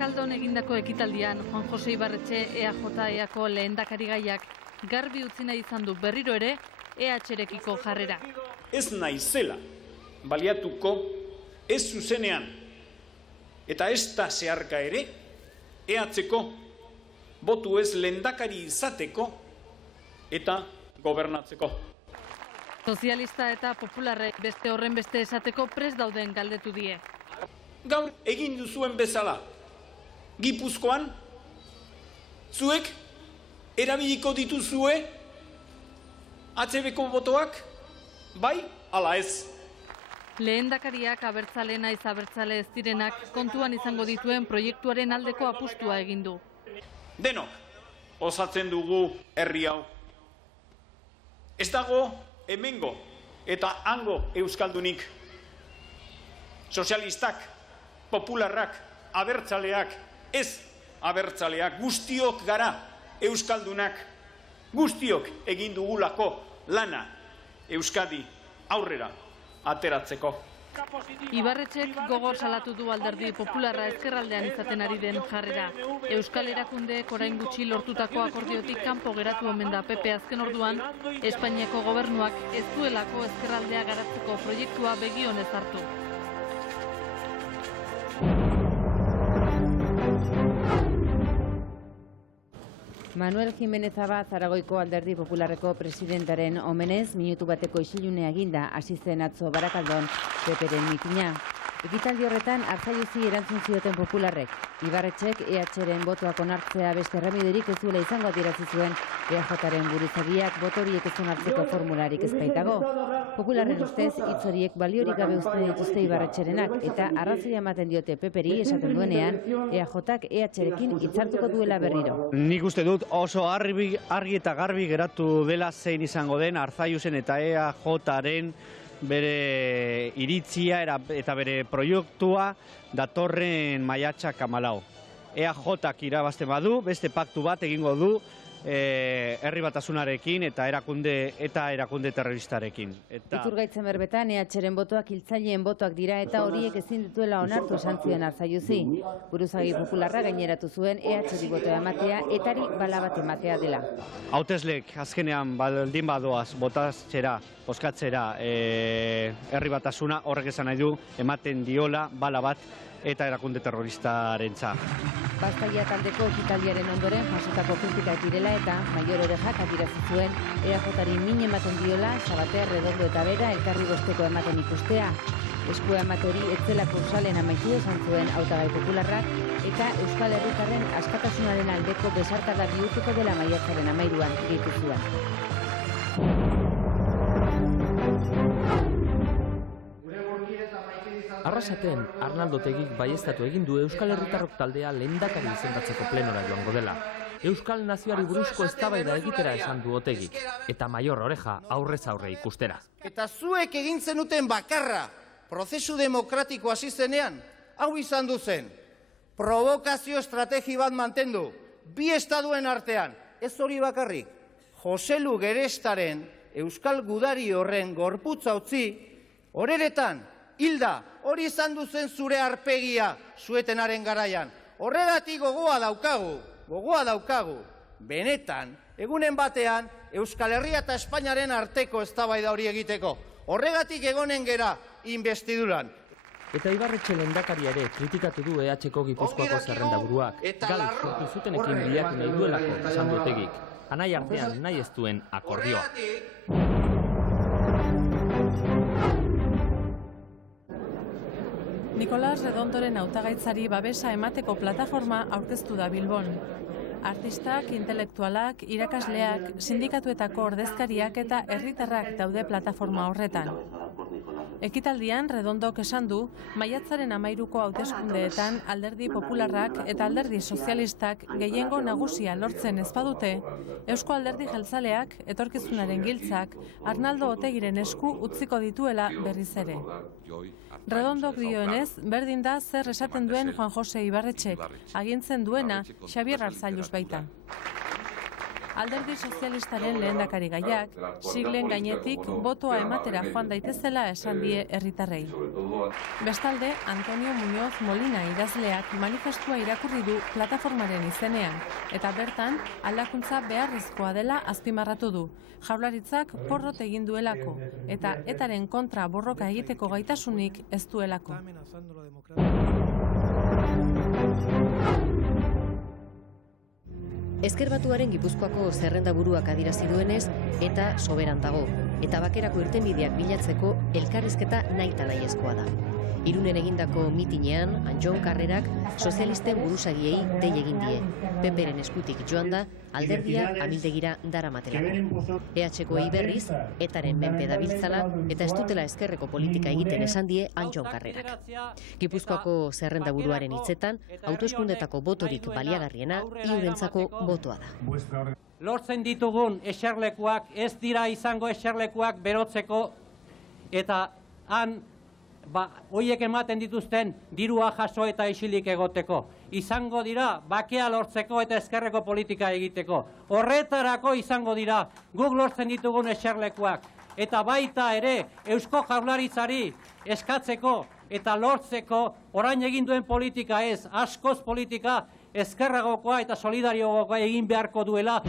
Barakaldon egindako ekitaldian, Juan Jose Ibarretxe EAJ-eako lehendakarigaiak garbi utzi nahi izan du berriro ere EH-rekiko jarrera. Ez naizela baliatuko ez zuzenean eta ez da zeharka ere EH-ko botu ez lehendakari izateko eta gobernatzeko. Sozialista eta popularrek beste horren beste esateko prest dauden galdetu die. Gaur egin duzuen bezala, Gipuzkoan, zuek erabiliko dituzue HB-ko botoak, bai, ala ez. Lehendakariak abertzale naiz abertzale ez direnak kontuan izango dituen proiektuaren aldeko apustua egin du. Denok osatzen dugu herri hau. Ez dago hemengo eta hango euskaldunik. Sozialistak, popularrak, abertzaleak, ez abertzaleak, guztiok gara euskaldunak, guztiok egin dugulako lana Euskadi aurrera ateratzeko. Ibarretxek gogor salatu du alderdi popularra ezkerraldean izaten ari den jarrera. Euskal erakundeek orain gutxi lortutako akordiotik kanpo geratu omen da PP azken orduan, Espainiako gobernuak ez duelako ezkerraldea garatzeko proiektua begionez hartu. Manuel Jiménez Abad Aragoiko alderdi popularreko presidentaren omenez minutu bateko isilunea eginda hasi zen atzo Barakaldon PPren mitina. Ekitaldi horretan Arzaiuzi erantzun zioten popularrek. Ibarretxek EH-ren botoak onartzea beste erremidiorik ez duela izango adierazi zuen EAJ-ren buruzagiak boto horiek ez onartzeko formularik ez baitago. Popularren ustez hitz horiek baliorik gabe uzten dituzte Ibarretxerenak eta arrazoia ematen diote PPri esaten duenean EAJak EH-rekin hitzartuko duela berriro. Nik uste dut oso argi eta garbi geratu dela zein izango den Arzaiuzen eta EAJaren bere iritzia eta bere proiektua datorren maiatzak 14. EAJak irabazten badu, beste paktu bat egingo du herri batasunarekin eta erakunde terroristarekin. Iturgaitzen berbetan EH-ren botoak hiltzaileen botoak dira eta horiek ezin dituela onartu esan zuen Arzaiuzi. Buruzagi popularra gaineratu zuen EH-ri botoa ematea etari bala bat ematea dela. Hauteslek azkenean baldin badoaz botatzera, bozkatzera herri batasuna horrek esan nahi du ematen diola bala bat eta erakunde terroristarentzat. Bastagia taldeko ekitaldiaren ondoren jasotako kritikak direla eta Maior Orejak adierazi zuen EAJ-ari min ematen diola Sabater, Redondo eta Bera elkarri bosteko ematen ikustea. Eskua emate hori ez zela kausalen amaitu esan zuen hautagai popularrak eta Euskal Herritarren askatasunaren aldeko besarkada bihurtuko dela maiatzaren 13an gehitu zuen. Arrasaten, Arnaldo Otegik baieztatu egin du Euskal Herritarrok taldea lehendakari izendatzeko plenora joango dela. Euskal nazioari buruzko eztabaida egitera esan du Otegik, eta Maior Oreja aurrez aurre ikustera. Eta zuek egin zenuten bakarra, prozesu demokratiko hasi zenean, hau izan du zen. Provokazio estrategi bat mantendu, bi estaduen artean, ez hori bakarrik. Joselu Gerestaren Euskal Gudari horren gorputza utzi, horeretan, hilda, hori izan duzen zure arpegia zuetenaren garaian. Horregatik gogoa daukagu. Benetan, egunen batean, Euskal Herria eta Espainiaren arteko eztabaida hori egiteko. Horregatik egonen gera investiduran. Eta Ibarretxe lehendakaria ere kritikatu du EH-ko Gipuzkoako zerrendaburuak. Gal sortu zutenekin bilatu nahi duelako esan du Otegik. Anai artean nahi ez duen akordioa. Nicolás Redondoren hautagaitzari babesa emateko plataforma aurkeztu da Bilbon. Artistak, intelektualak, irakasleak, sindikatuetako ordezkariak eta herritarrak daude plataforma horretan. Ekitaldian Redondok esan du, maiatzaren 13ko hauteskundeetan alderdi popularrak eta alderdi sozialistak gehiengo nagusia lortzen ez badute, Eusko Alderdi Jeltzaleak, etorkizunaren giltzak, Arnaldo Otegiren esku utziko dituela berriz ere. Redondok dioenez, berdin da zer esaten duen Juan Jose Ibarretxek, agintzen duena Xabier Arzaiuz baita. Alderdi sozialistaren lehendakari gaiak, siglen gainetik botoa ematera joan daitezela esan die herritarrei. Bestalde, Antonio Muñoz Molina idazleak manifestua irakurri du plataformaren izenean, eta bertan aldakuntza beharrezkoa dela azpimarratu du. Jaurlaritzak porrot egin duelako, eta etaren kontra borroka egiteko gaitasunik ez duelako. Ezker Batuaren Gipuzkoako zerrendaburuak adierazi duenez eta soberan dago, eta bakerako irtenbideak bilatzeko elkarrizketa nahita nahiezkoa da. Irunen egindako mitinean, Antxon Karrerak sozialisten buruzagiei dei egin die. PPren eskutik joan da, alderdia amildegira daramatelako. EH-koei berriz, etaren menpe dabiltzala eta ez dutela ezkerreko politika egiten esan die Antxon Karrerak. Gipuzkoako zerrendaburuaren hitzetan, hauteskundetako botorik baliagarriena iurentzako botoa da. Lortzen ditugun eserlekuak ez dira izango eserlekuak berotzeko eta han hoiek ematen dituzten dirua jaso eta isilik egoteko. Izango dira bakea lortzeko eta ezkerreko politika egiteko. Horretarako izango dira guk lortzen ditugun eserlekuak. Eta baita ere Eusko Jaurlaritzari eskatzeko eta lortzeko orain egin duen politika ez, askoz politika ezkerragokoa eta solidarioagokoa egin beharko duela.